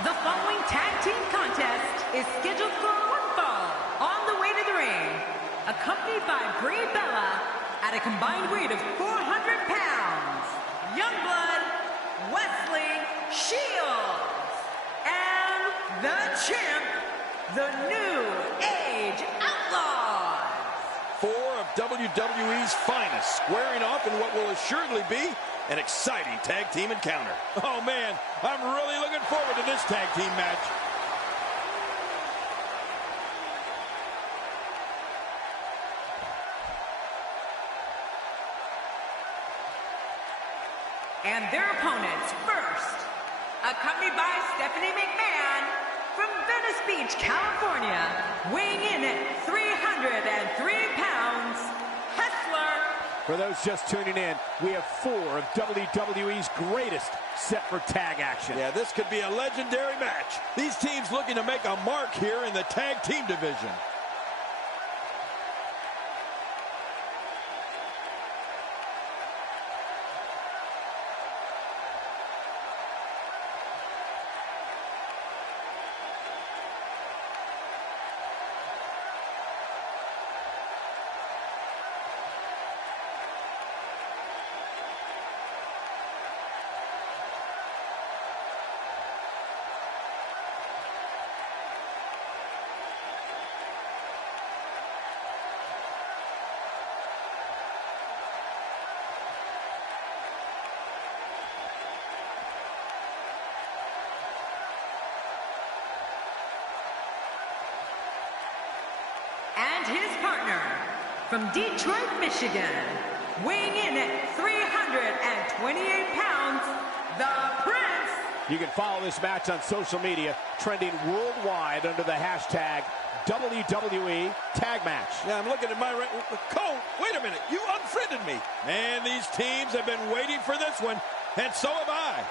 The following tag team contest is scheduled for one fall. On the way to the ring, accompanied by Brie Bella at a combined weight of 400 pounds, Youngblood, Wesley Shields, and the champ, the New Age Outlaws. Four of WWE's finest squaring off in what will assuredly be an exciting tag team encounter. Oh man, I'm really looking forward to this tag team match. And their opponents first, accompanied by Stephanie McMahon from Venice Beach, California, weighing in at 303 pounds, Hustler. For those just tuning in, we have four of WWE's greatest set for tag action. Yeah, this could be a legendary match. These teams looking to make a mark here in the tag team division. And his partner, from Detroit, Michigan, weighing in at 328 pounds, the Prince. You can follow this match on social media, trending worldwide under the hashtag WWE Tag Match. Yeah, I'm looking at my... Cole, wait a minute, you unfriended me. Man, these teams have been waiting for this one, and so have I.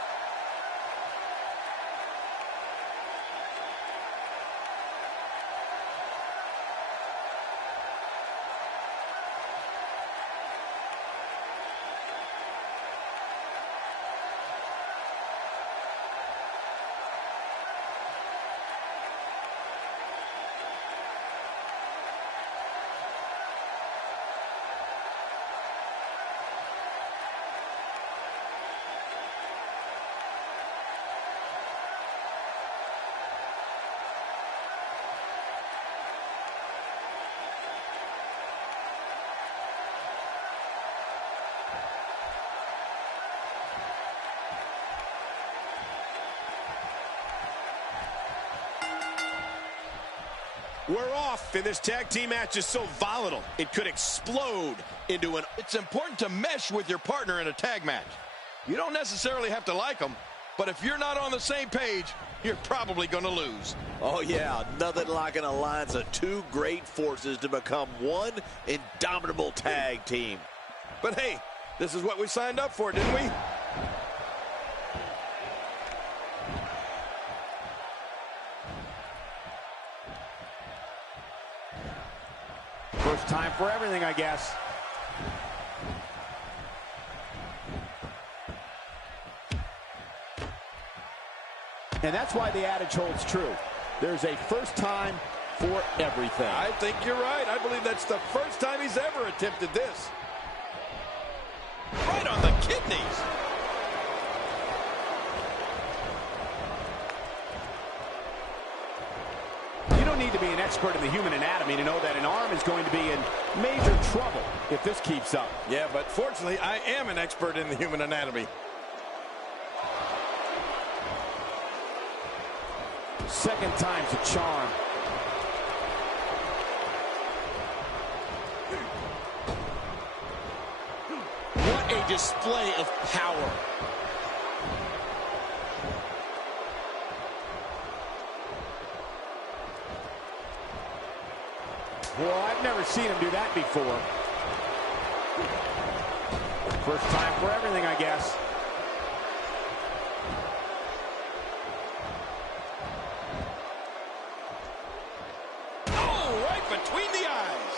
We're off, and this tag team match is so volatile, it could explode into an... It's important to mesh with your partner in a tag match. You don't necessarily have to like them, but if you're not on the same page, you're probably going to lose. Oh, yeah, nothing like an alliance of two great forces to become one indomitable tag team. But hey, this is what we signed up for, didn't we? First time for everything, I guess. And that's why the adage holds true. There's a first time for everything. I think you're right. I believe that's the first time he's ever attempted this. Right on the kidneys. You don't need to be an expert in the human anatomy to know that an arm is going to be in major trouble if this keeps up. Yeah, but fortunately, I am an expert in the human anatomy. Second time's a charm. What a display of power. Well, I've never seen him do that before. First time for everything, I guess. Oh, right between the eyes.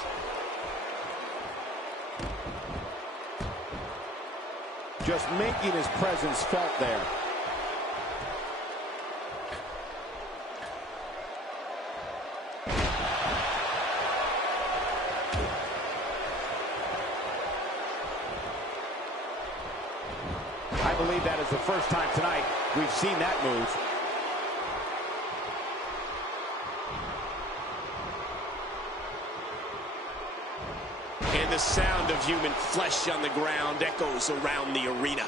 Just making his presence felt there. I believe that is the first time tonight we've seen that move. And the sound of human flesh on the ground echoes around the arena.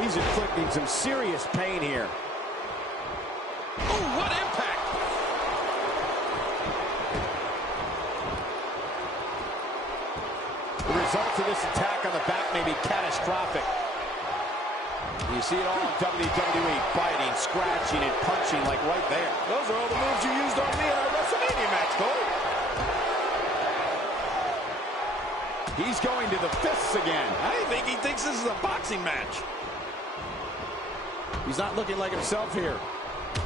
He's inflicting some serious pain here. Oh, what impact! The results of this attack on the back may be catastrophic. You see it all in WWE, biting, scratching, and punching like right there. Those are all the moves you used on me in our WrestleMania match, Cole. He's going to the fists again. I think he thinks this is a boxing match. He's not looking like himself here.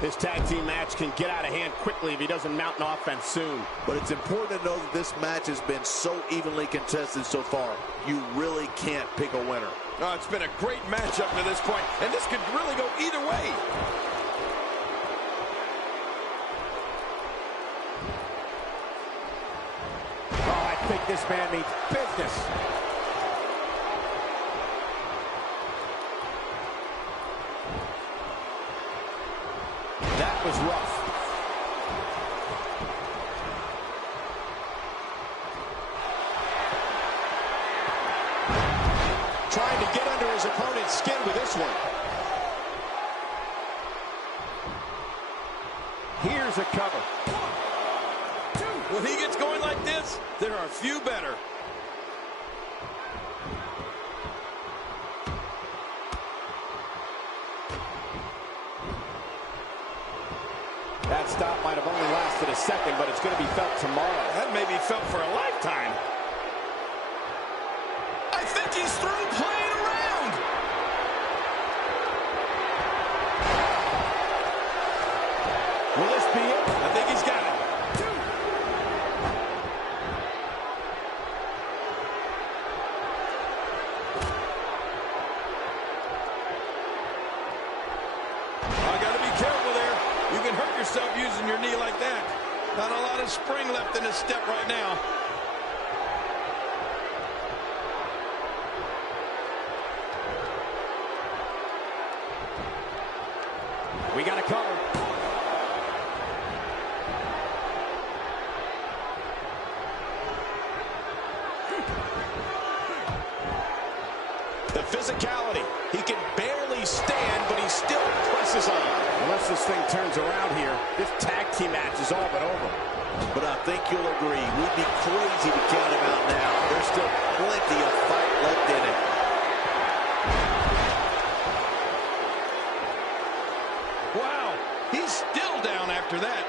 This tag team match can get out of hand quickly if he doesn't mount an offense soon. But it's important to know that this match has been so evenly contested so far. You really can't pick a winner. Oh, it's been a great match up to this point, and this could really go either way. Oh, I think this man means business. That was rough. Trying to get under his opponent's skin with this one. Here's a cover. 1, 2. When he gets going like this, there are a few better. That stop might have only lasted a second, but it's going to be felt tomorrow. That may be felt for a lifetime. I think he's through playing around. Will this be it? I think he's got it. 2. I got to be careful there. You can hurt yourself using your knee like that. Not a lot of spring left in his step right now. We got a cover. The physicality. He can barely stand, but he still presses on. Unless this thing turns around here, this tag team match is all but over. But I think you'll agree, we'd be crazy to count him out now. There's still plenty of fight left in him. Wow, he's still down after that.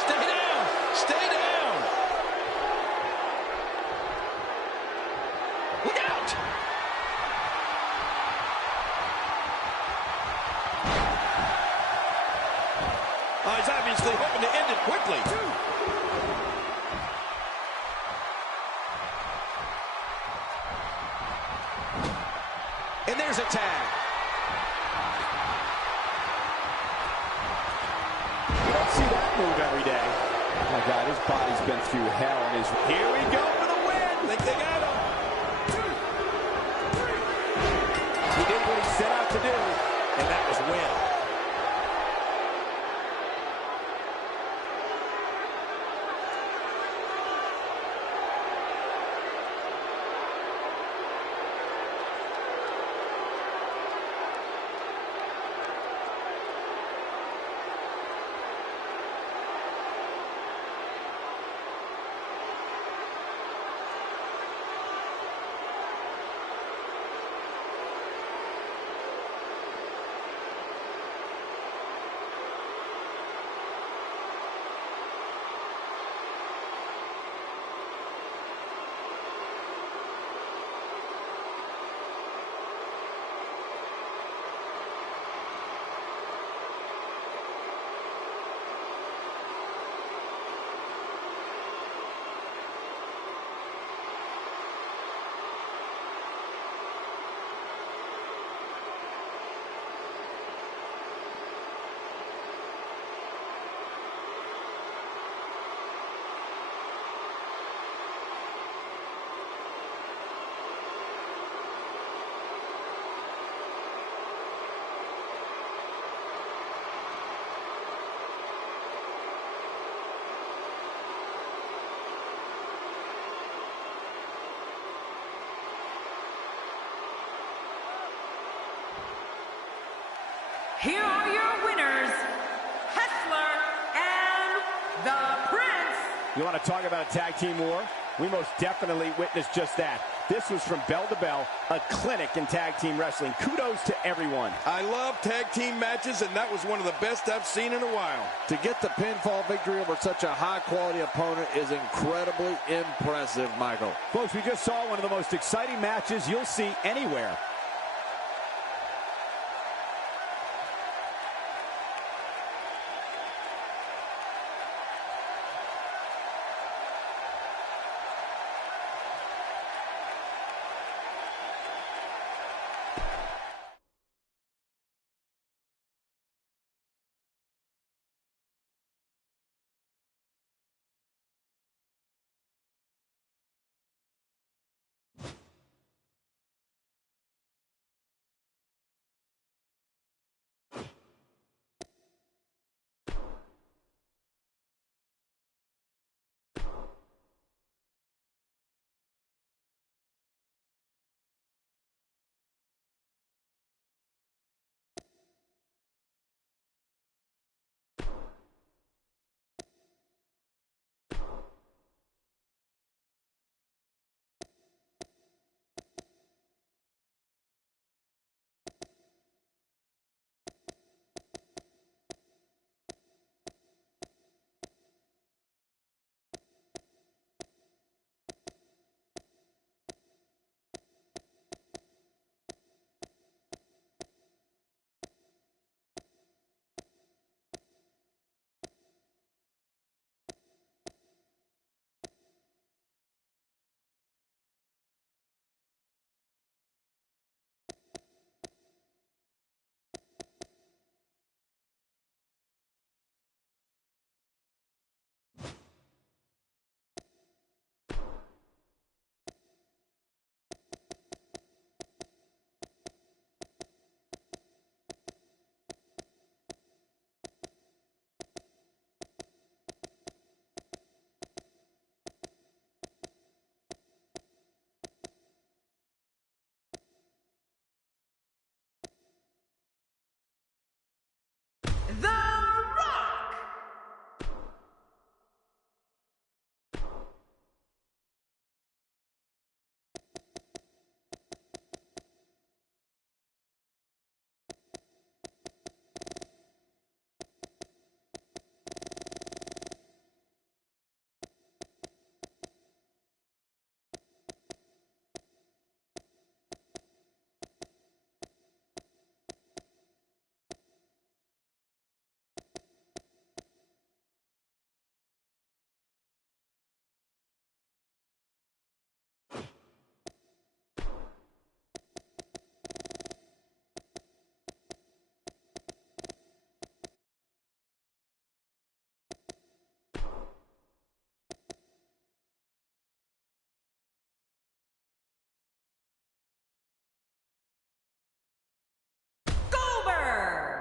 Stay down, stay down. Look out! Oh, he's obviously hoping to end it quickly. 2. And there's a tag. You don't see that move every day. Oh my God, his body's been through hell, and here we go for the win. Think they got him. 2, 3. He did what he set out to do, and that was win. the Prince. You want to talk about a tag team war? We most definitely witnessed just that. This was from bell to bell, a clinic in tag team wrestling. Kudos to everyone. I love tag team matches, and that was one of the best I've seen in a while. To get the pinfall victory over such a high-quality opponent is incredibly impressive, Michael. Folks, we just saw one of the most exciting matches you'll see anywhere. The Rock. Goldberg.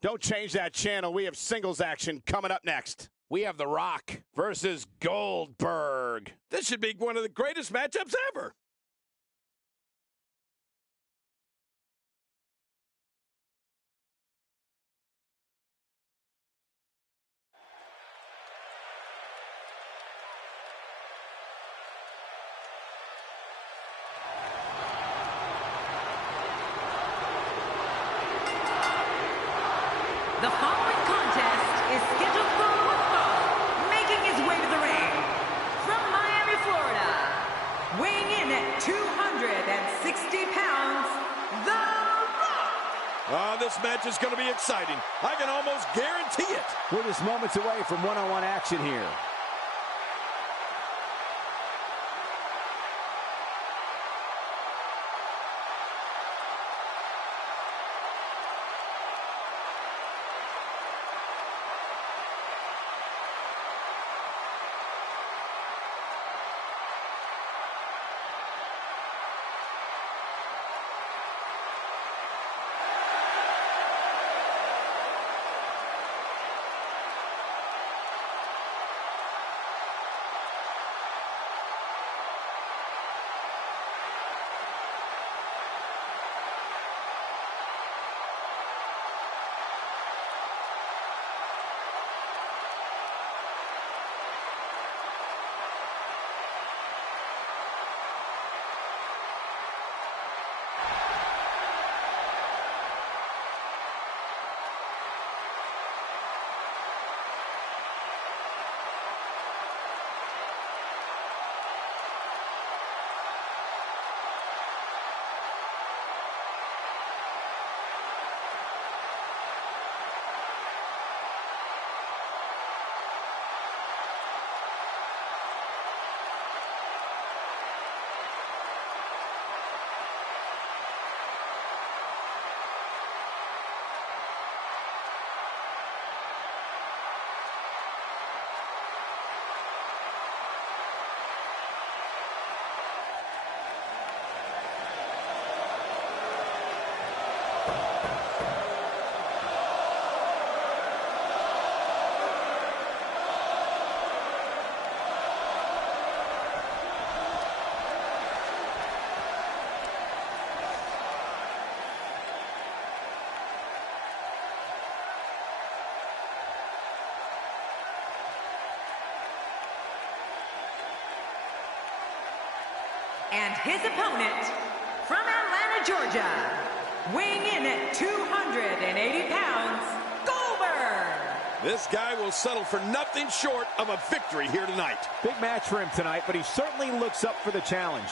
Don't change that channel. We have singles action coming up next. We have The Rock versus Goldberg. This should be one of the greatest matchups ever. The following contest is scheduled for one fall, making his way to the ring. From Miami, Florida, weighing in at 260 pounds, The Rock. This this match is going to be exciting. I can almost guarantee it. We're just moments away from one-on-one action here. And his opponent, from Atlanta, Georgia, weighing in at 280 pounds, Goldberg. This guy will settle for nothing short of a victory here tonight. Big match for him tonight, but he certainly looks up for the challenge.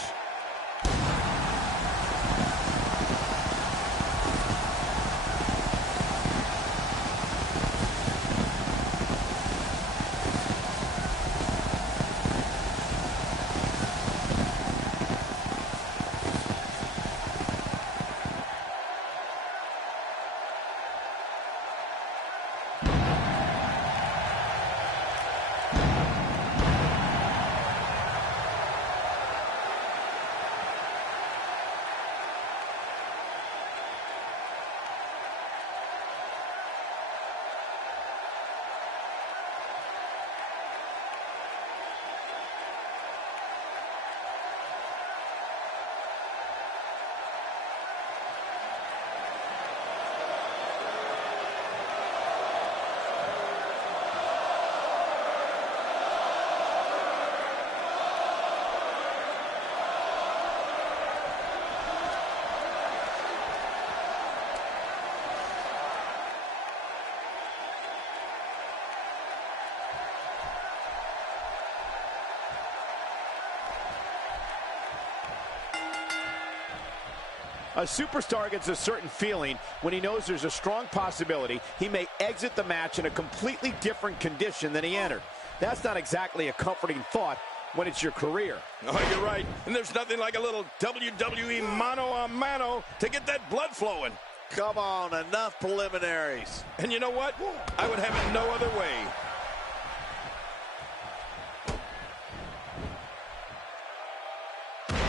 A superstar gets a certain feeling when he knows there's a strong possibility he may exit the match in a completely different condition than he entered. That's not exactly a comforting thought when it's your career. Oh, you're right. And there's nothing like a little WWE mano-a-mano to get that blood flowing. Come on, enough preliminaries. And you know what? I would have it no other way.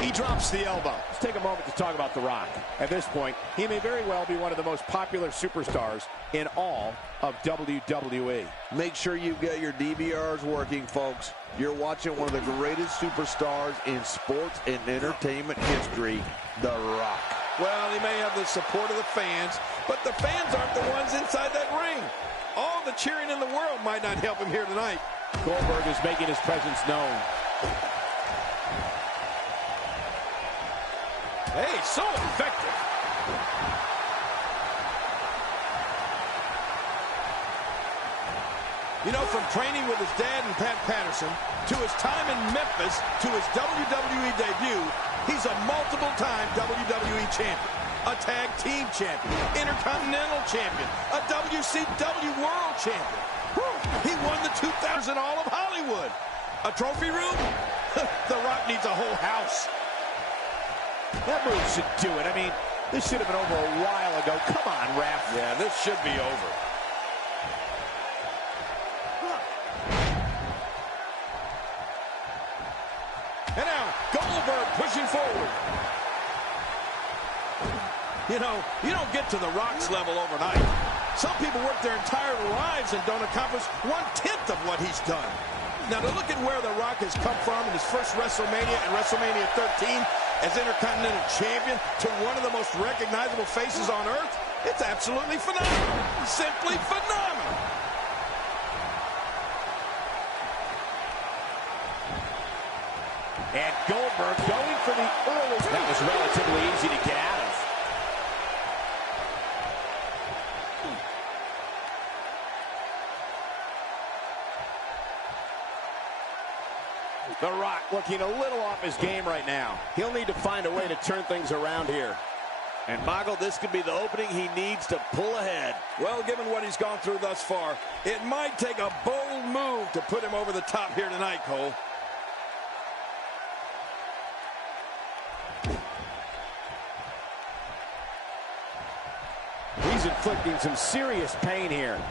He drops the elbow. Let's take a moment to talk about The Rock. At this point, he may very well be one of the most popular superstars in all of WWE. Make sure you've got your DVRs working, folks. You're watching one of the greatest superstars in sports and entertainment history, The Rock. Well, he may have the support of the fans, but the fans aren't the ones inside that ring. All the cheering in the world might not help him here tonight. Goldberg is making his presence known. Hey, so effective. You know, from training with his dad and Pat Patterson, to his time in Memphis, to his WWE debut, he's a multiple-time WWE champion. a tag team champion, intercontinental champion, a WCW world champion. He won the 2000 in all of Hollywood. A trophy room? The Rock needs a whole house. That move should do it. I mean, this should have been over a while ago. Come on, ref. Yeah, this should be over. And now, Goldberg pushing forward. You know, you don't get to the Rock's level overnight. Some people work their entire lives and don't accomplish 1/10 of what he's done. Now, to look at where The Rock has come from in his first WrestleMania and WrestleMania 13 as Intercontinental Champion to one of the most recognizable faces on earth, it's absolutely phenomenal. Simply phenomenal. And Goldberg going for the early. That was relatively easy to get out of. The Rock looking a little off his game right now. He'll need to find a way to turn things around here. And Michael, this could be the opening he needs to pull ahead. Well, given what he's gone through thus far, it might take a bold move to put him over the top here tonight, Cole. He's inflicting some serious pain here.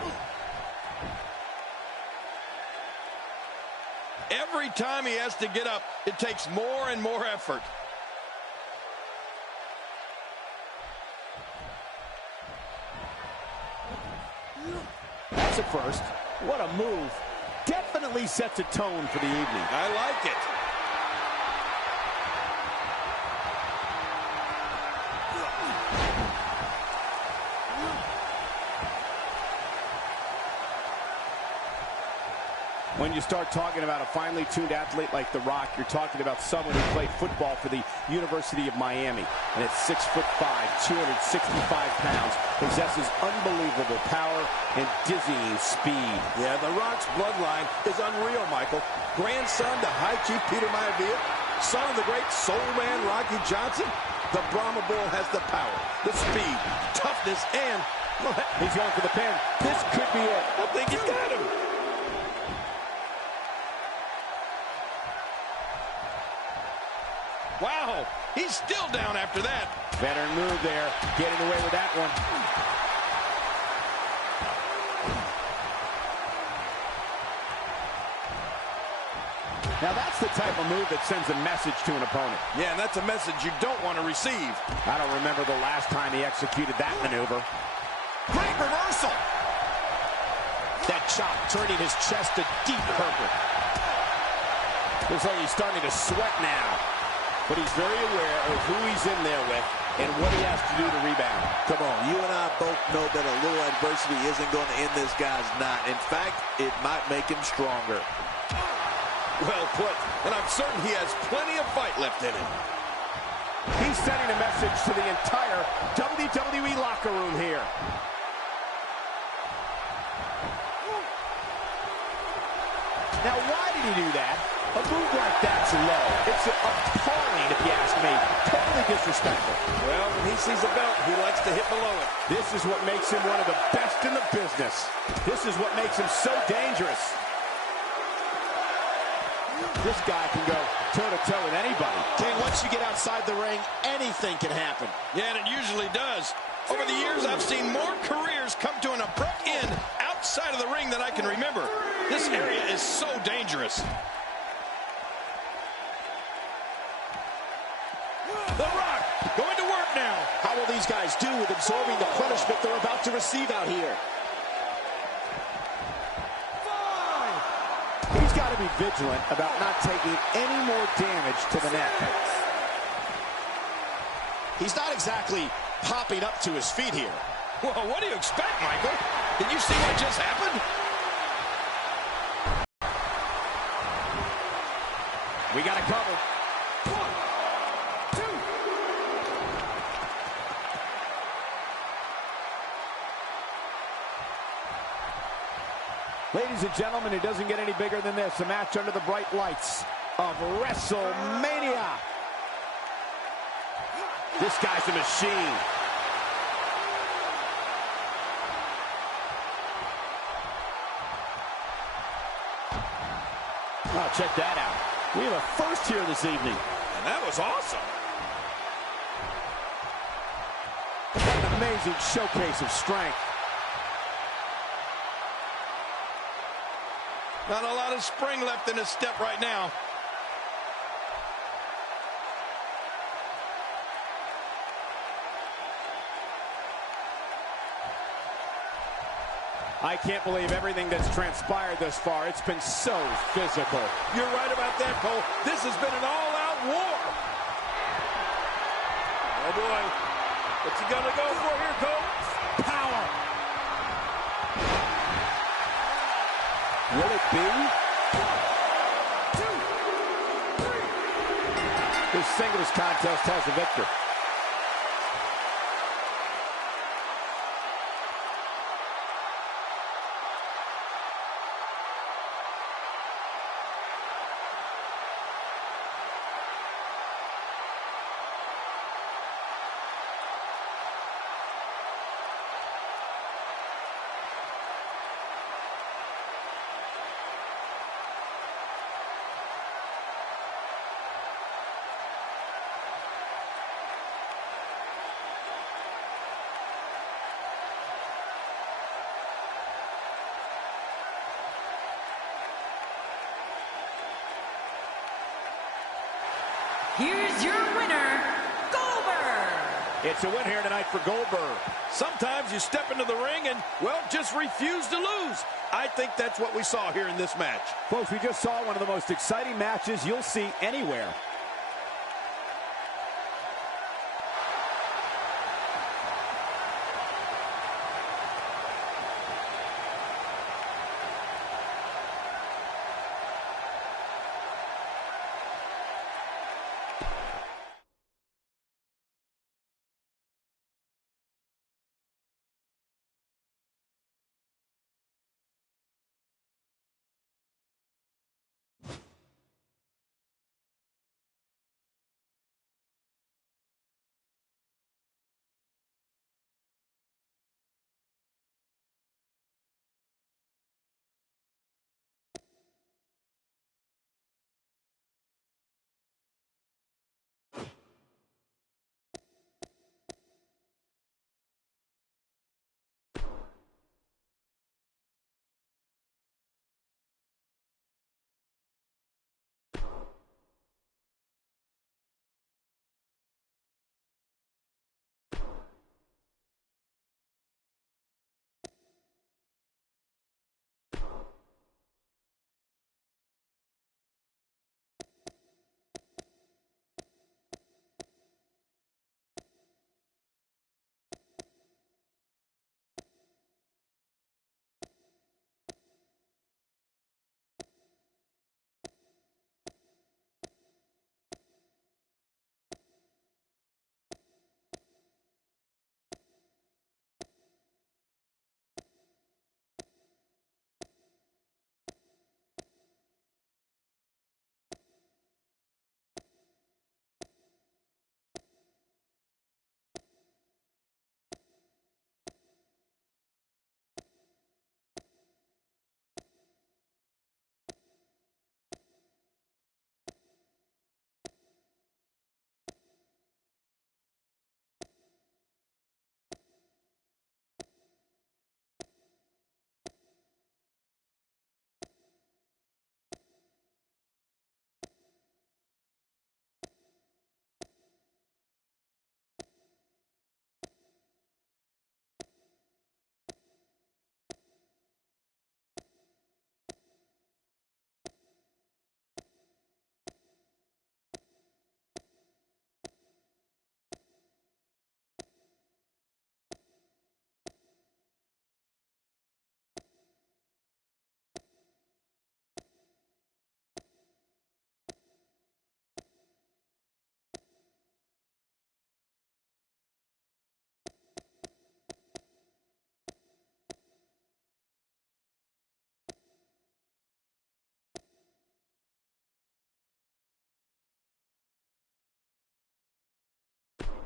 Every time he has to get up, it takes more and more effort. That's a first. What a move. Definitely sets a tone for the evening. I like it. When you start talking about a finely tuned athlete like The Rock, you're talking about someone who played football for the University of Miami. And at 6'5", 265 pounds, possesses unbelievable power and dizzying speed. Yeah, The Rock's bloodline is unreal, Michael. Grandson to High Chief Peter Maivia, son of the great soul man Rocky Johnson. The Brahma Bull has the power, the speed, toughness, and... He's going for the pin. This could be it. I think he's got him. Wow, he's still down after that. Veteran move there, getting away with that one. Now that's the type of move that sends a message to an opponent. Yeah, and that's a message you don't want to receive. I don't remember the last time he executed that maneuver. Great reversal. That chop turning his chest to deep purple. Looks like he's starting to sweat now. But he's very aware of who he's in there with and what he has to do to rebound. Come on, you and I both know that a little adversity isn't going to end this guy's knot. In fact, it might make him stronger. Well put, and I'm certain he has plenty of fight left in him. He's sending a message to the entire WWE locker room here. Now, why did he do that? A move like that's low. It's appalling, if you ask me. Totally disrespectful. Well, when he sees a belt, he likes to hit below it. This is what makes him one of the best in the business. This is what makes him so dangerous. This guy can go toe-to-toe with anybody. King, once you get outside the ring, anything can happen. Yeah, and it usually does. Over the years, I've seen more careers come to an abrupt end outside of the ring than I can remember. This area is so dangerous. The Rock going to work now. How will these guys do with absorbing the punishment they're about to receive out here? He's got to be vigilant about not taking any more damage to the neck. He's not exactly popping up to his feet here. Well, what do you expect, Michael? Did you see what just happened? We got to cover. 1, 2. Ladies and gentlemen, it doesn't get any bigger than this. A match under the bright lights of WrestleMania. This guy's a machine. Oh, check that out. We have a first here this evening. And that was awesome. What an amazing showcase of strength. Not a lot of spring left in his step right now. I can't believe everything that's transpired thus far. It's been so physical. You're right about that, Cole. This has been an all-out war. Oh, boy. What's he gonna go for here, Cole? Power. Will it be? 2, 3. This singles contest has the victor. Here's your winner, Goldberg. It's a win here tonight for Goldberg. Sometimes you step into the ring and, well, just refuse to lose. I think that's what we saw here in this match. Folks, we just saw one of the most exciting matches you'll see anywhere.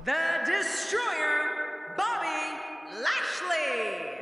The Destroyer, Bobby Lashley.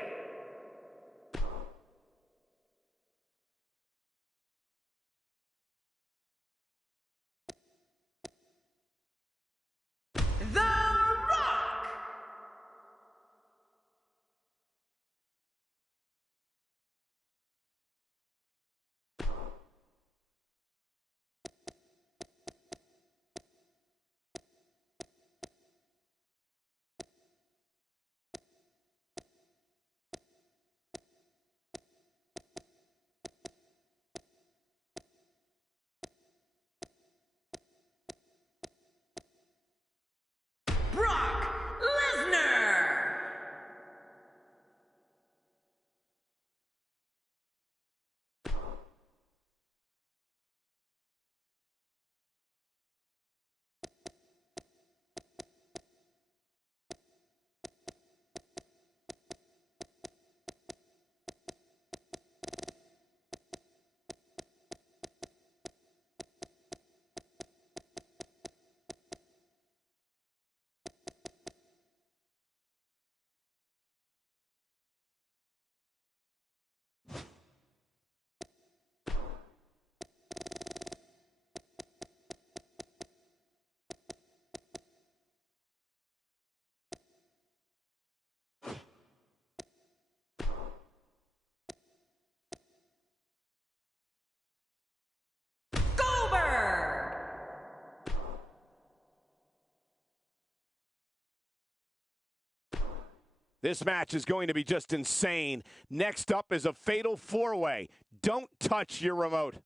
This match is going to be just insane. Next up is a fatal four-way. Don't touch your remote.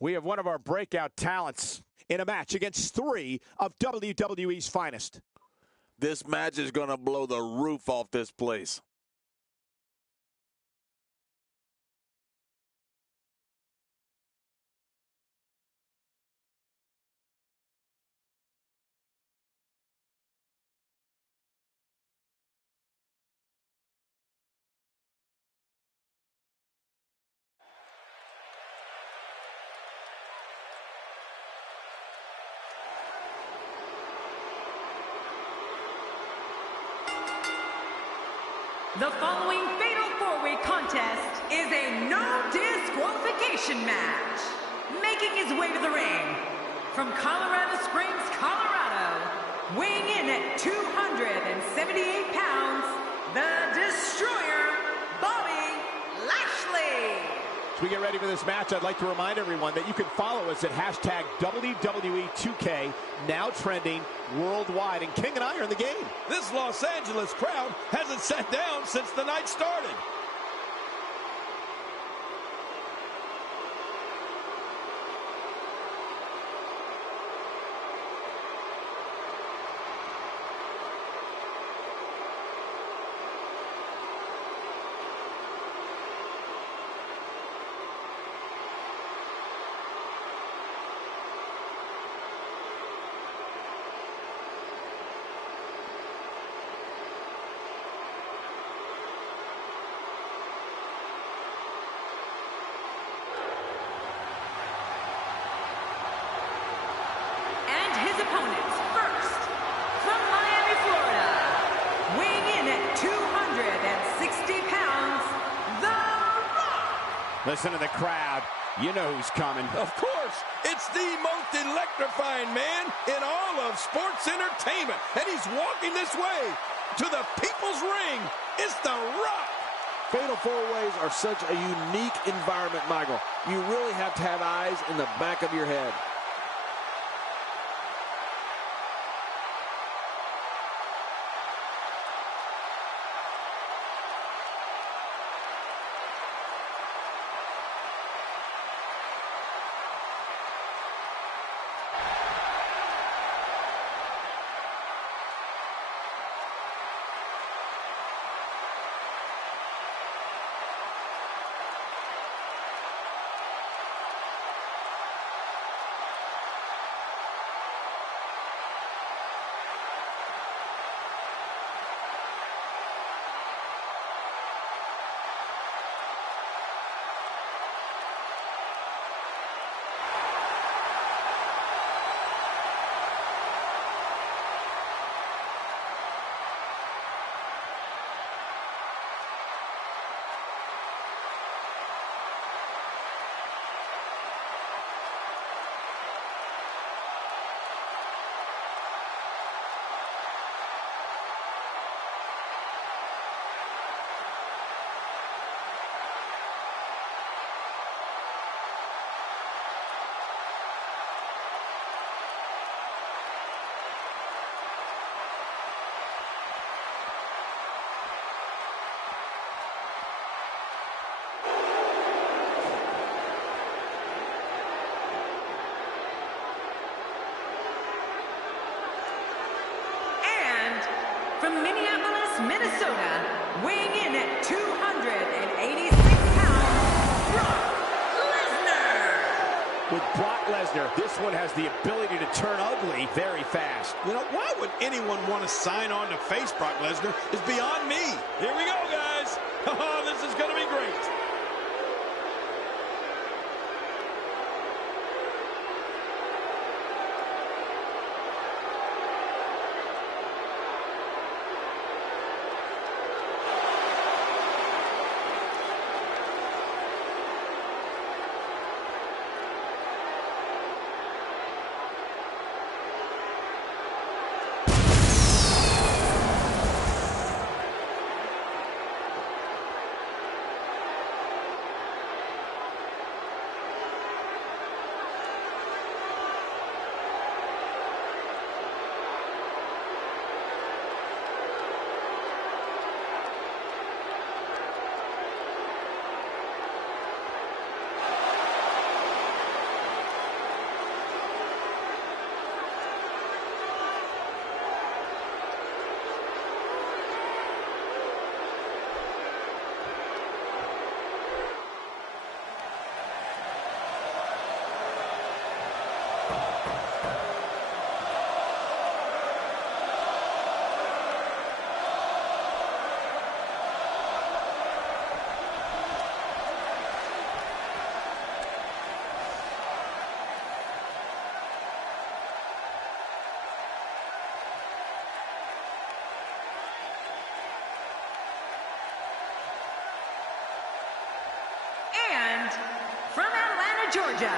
We have one of our breakout talents in a match against three of WWE's finest. This match is going to blow the roof off this place. The following fatal four-way contest is a no disqualification match. Making his way to the ring from Colorado Springs, Colorado, weighing in at 278 pounds, the Destroyer, Bobby Lashley. As we get ready for this match, I'd like to remind everyone that you can follow us at hashtag WWE2K, now trending worldwide, and King and I are in the game. This Los Angeles crowd hasn't sat down since the night started. His opponents, first, from Miami, Florida, weighing in at 260 pounds, The Rock. Listen to the crowd. You know who's coming. Of course, it's the most electrifying man in all of sports entertainment. And he's walking this way to the People's Ring. It's The Rock. Fatal four-ways are such a unique environment, Michael. You really have to have eyes in the back of your head. From Minneapolis, Minnesota, weighing in at 286 pounds, Brock Lesnar. With Brock Lesnar, this one has the ability to turn ugly very fast. You know, why would anyone want to sign on to face Brock Lesnar is beyond me. Here we go, guys. Oh, this is going to be great. Georgia.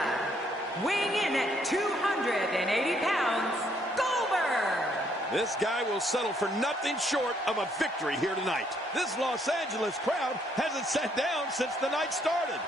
Weighing in at 280 pounds, Goldberg. This guy will settle for nothing short of a victory here tonight. This Los Angeles crowd hasn't sat down since the night started.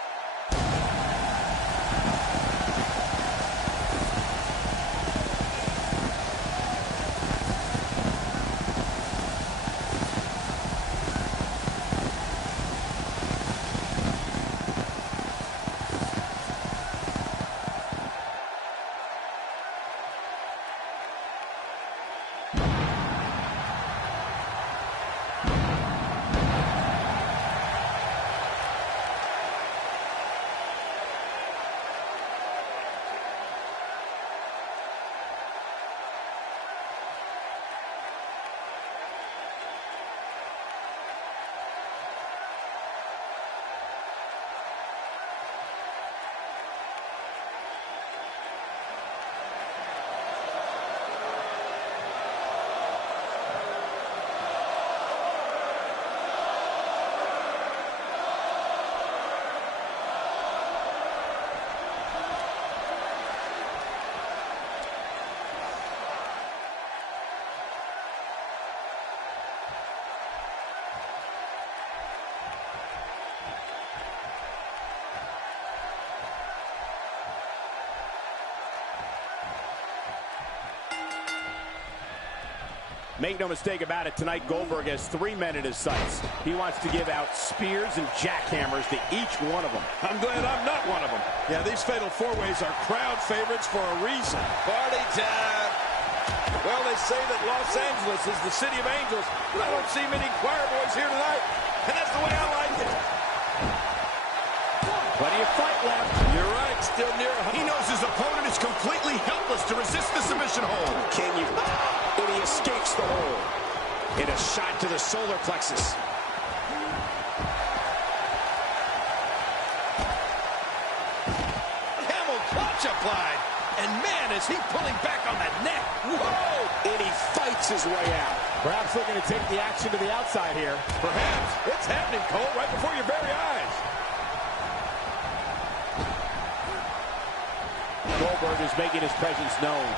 Make no mistake about it, tonight Goldberg has 3 men in his sights. He wants to give out spears and jackhammers to each one of them. I'm glad I'm not one of them. Yeah, these fatal four-ways are crowd favorites for a reason. Party time. Well, they say that Los Angeles is the city of angels, but I don't see many choir boys here tonight, and that's the way I like it. Plenty of fight left. You're right, still near 100. He knows his opponent is completely helpless to resist the submission hold. Can you? And he escapes the hold. And a shot to the solar plexus. Camel clutch applied. And man, is he pulling back on that neck. Whoa! And he fights his way out. Perhaps looking to take the action to the outside here. Perhaps. It's happening, Cole, right before your very eyes. Goldberg is making his presence known.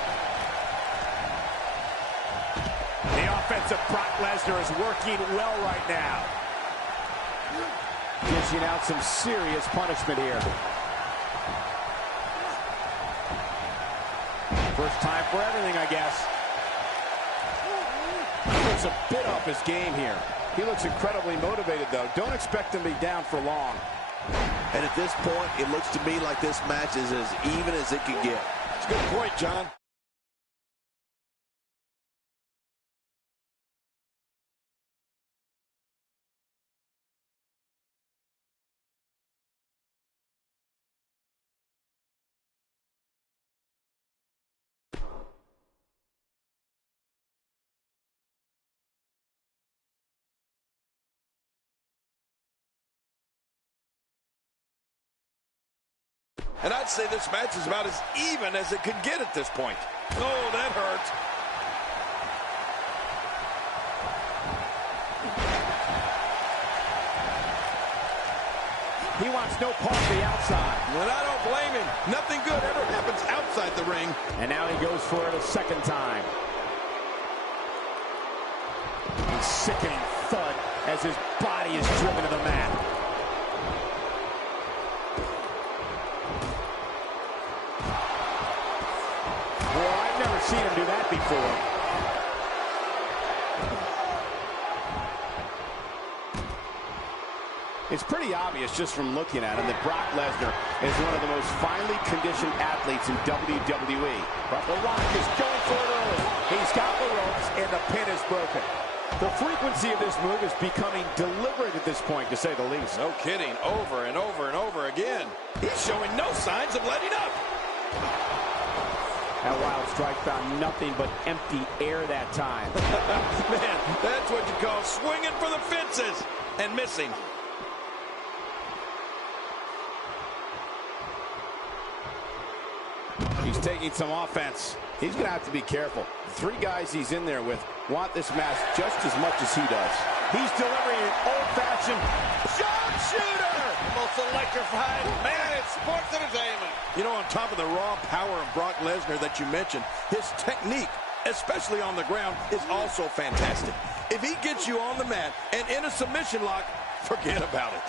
The offense of Brock Lesnar is working well right now. Dishing out some serious punishment here. First time for everything, I guess. He looks a bit off his game here. He looks incredibly motivated, though. Don't expect him to be down for long. And at this point, it looks to me like this match is as even as it can get. That's a good point, John. And I'd say this match is about as even as it could get at this point. Oh, that hurt. He wants no part of the outside. And I don't blame him. Nothing good ever happens outside the ring. And now he goes for it a second time. A sickening thud as his body is driven to the mat. Seen him do that before. It's pretty obvious just from looking at him that Brock Lesnar is one of the most finely conditioned athletes in WWE. But The Rock is going for it early. He's got the ropes and the pin is broken. The frequency of this move is becoming deliberate at this point, to say the least. No kidding. Over and over and over again. He's showing no signs of letting up. That wild strike found nothing but empty air that time. Man, that's what you call swinging for the fences and missing. He's taking some offense. He's going to have to be careful. The 3 guys he's in there with want this match just as much as he does. He's delivering an old-fashioned sharpshooter. most electrifying man in sports entertainment. You know, on top of the raw power of Brock Lesnar that you mentioned, his technique, especially on the ground, is also fantastic. If he gets you on the mat and in a submission lock, forget about it.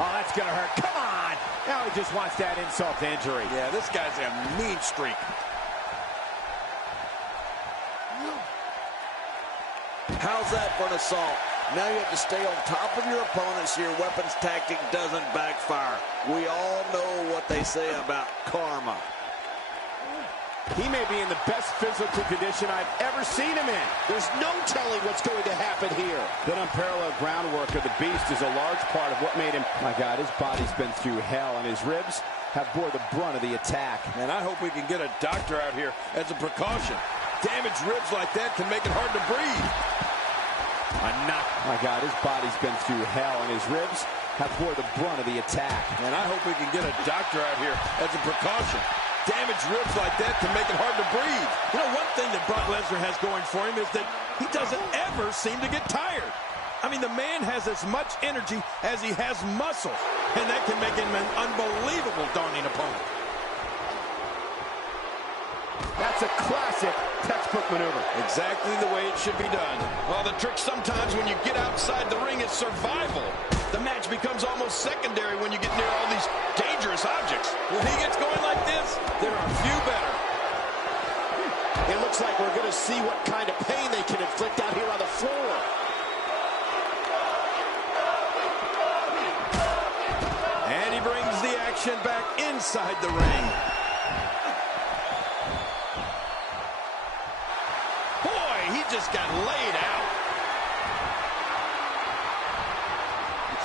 Oh, that's going to hurt. Come on. Now he just wants that insult to injury. Yeah, this guy's a mean streak. How's that for an assault? Now you have to stay on top of your opponent so your weapons tactic doesn't backfire. We all know what they say about karma. He may be in the best physical condition I've ever seen him in. There's no telling what's going to happen here. That unparalleled groundwork of the Beast is a large part of what made him. My God, his body's been through hell, and his ribs have bore the brunt of the attack. And I hope we can get a doctor out here as a precaution. Damaged ribs like that can make it hard to breathe. A knock. My God, his body's been through hell, and his ribs have bore the brunt of the attack. And I hope we can get a doctor out here as a precaution. Damaged ribs like that can make it hard to breathe. You know, one thing that Brock Lesnar has going for him is that he doesn't ever seem to get tired. I mean, the man has as much energy as he has muscle, and that can make him an unbelievable daunting opponent. That's a classic textbook maneuver. Exactly the way it should be done. Well, the trick sometimes when you get outside the ring is survival. The match becomes almost secondary when you get near all these dangerous objects. When he gets going like this, there are few better. It looks like we're going to see what kind of pain they can inflict out here on the floor. And he brings the action back inside the ring. Boy, he just got laid out.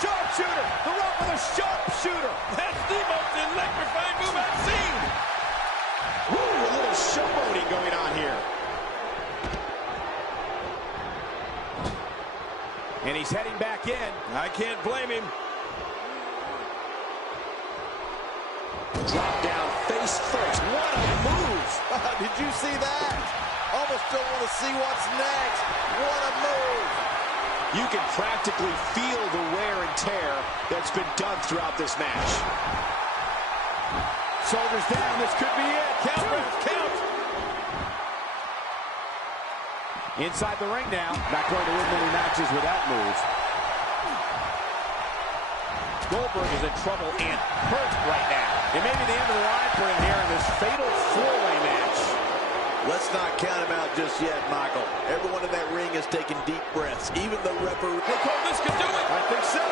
Sharpshooter! The Rock with a sharpshooter! That's the most electrifying move I've seen. Woo, a little showboating going on here. And he's heading back in. I can't blame him. Drop down face first. What a move! Did you see that? Almost don't want to see what's next. What a move. You can practically feel the wear and tear that's been done throughout this match. Shoulders down, this could be it. Count, ref, count. Inside the ring now. Not going to win many matches with that move. Goldberg is in trouble and hurt right now. It may be the end of the line for him here in this fatal four-way match. Let's not count him out just yet, Michael. Everyone in that ring is taking deep breaths. Even the referee. Look how this could do it. I think so.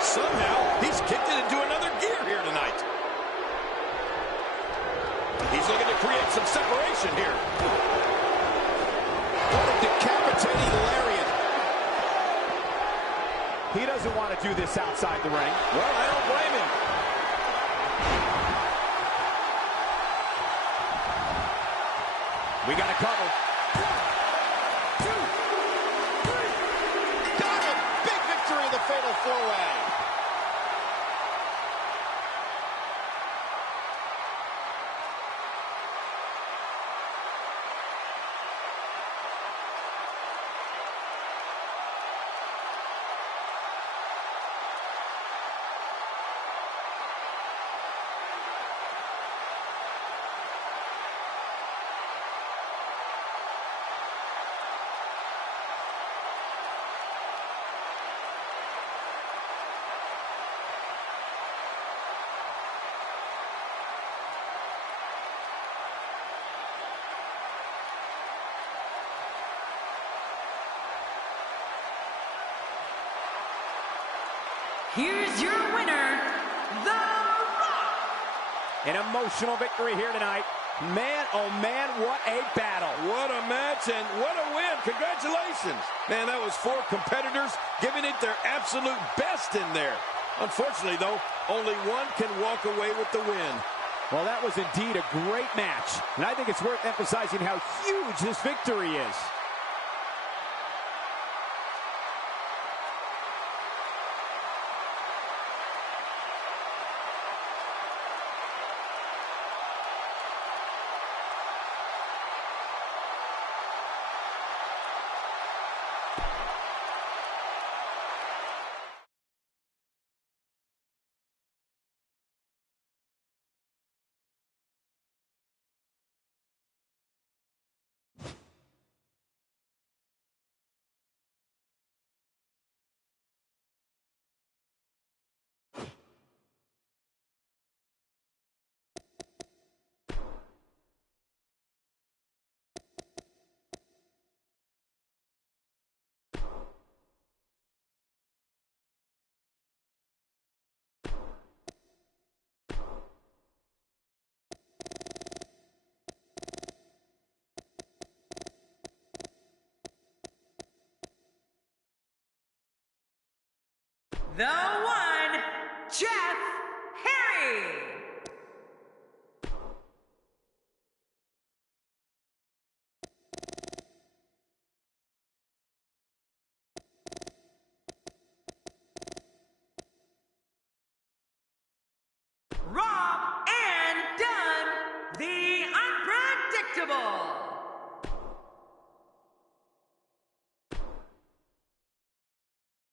Somehow, he's kicked it into another gear here tonight. He's looking to create some separation here. What a decapitating lariat. He doesn't want to do this outside the ring. Well, I don't blame him. We got a cover. 1, 2, 3. Got him! Big victory in the fatal four-way. Here's your winner, The Rock. An emotional victory here tonight. Man, oh man, what a battle. What a match and what a win. Congratulations. Man, that was 4 competitors giving it their absolute best in there. Unfortunately, though, only one can walk away with the win. Well, that was indeed a great match. And I think it's worth emphasizing how huge this victory is. the one, Jeff Harry. Rob and Dunn, the unpredictable.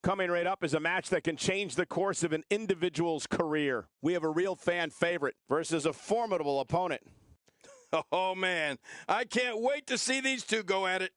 Coming right up is a match that can change the course of an individual's career. We have a real fan favorite versus a formidable opponent. Oh, man. I can't wait to see these two go at it.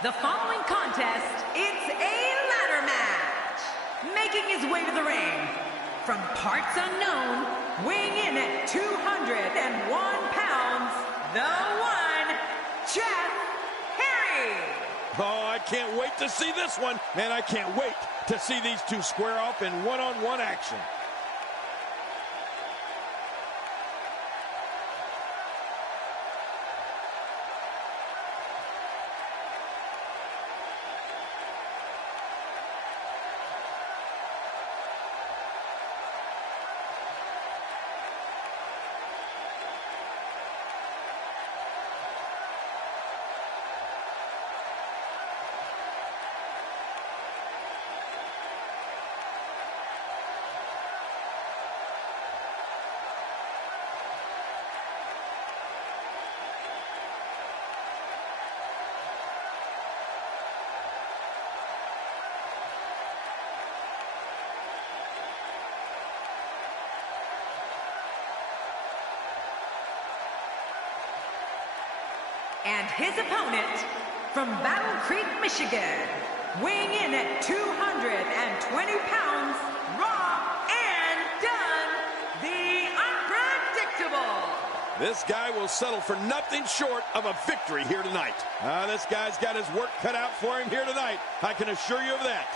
The following contest, it's a ladder match. Making his way to the ring, from parts unknown, weighing in at 201 pounds, the one, Jeff Harry. Oh, I can't wait to see this one. And I can't wait to see these two square off in one-on-one action. And his opponent, from Battle Creek, Michigan, weighing in at 220 pounds, Rob and Dunn, the unpredictable. This guy will settle for nothing short of a victory here tonight. This guy's got his work cut out for him here tonight. I can assure you of that.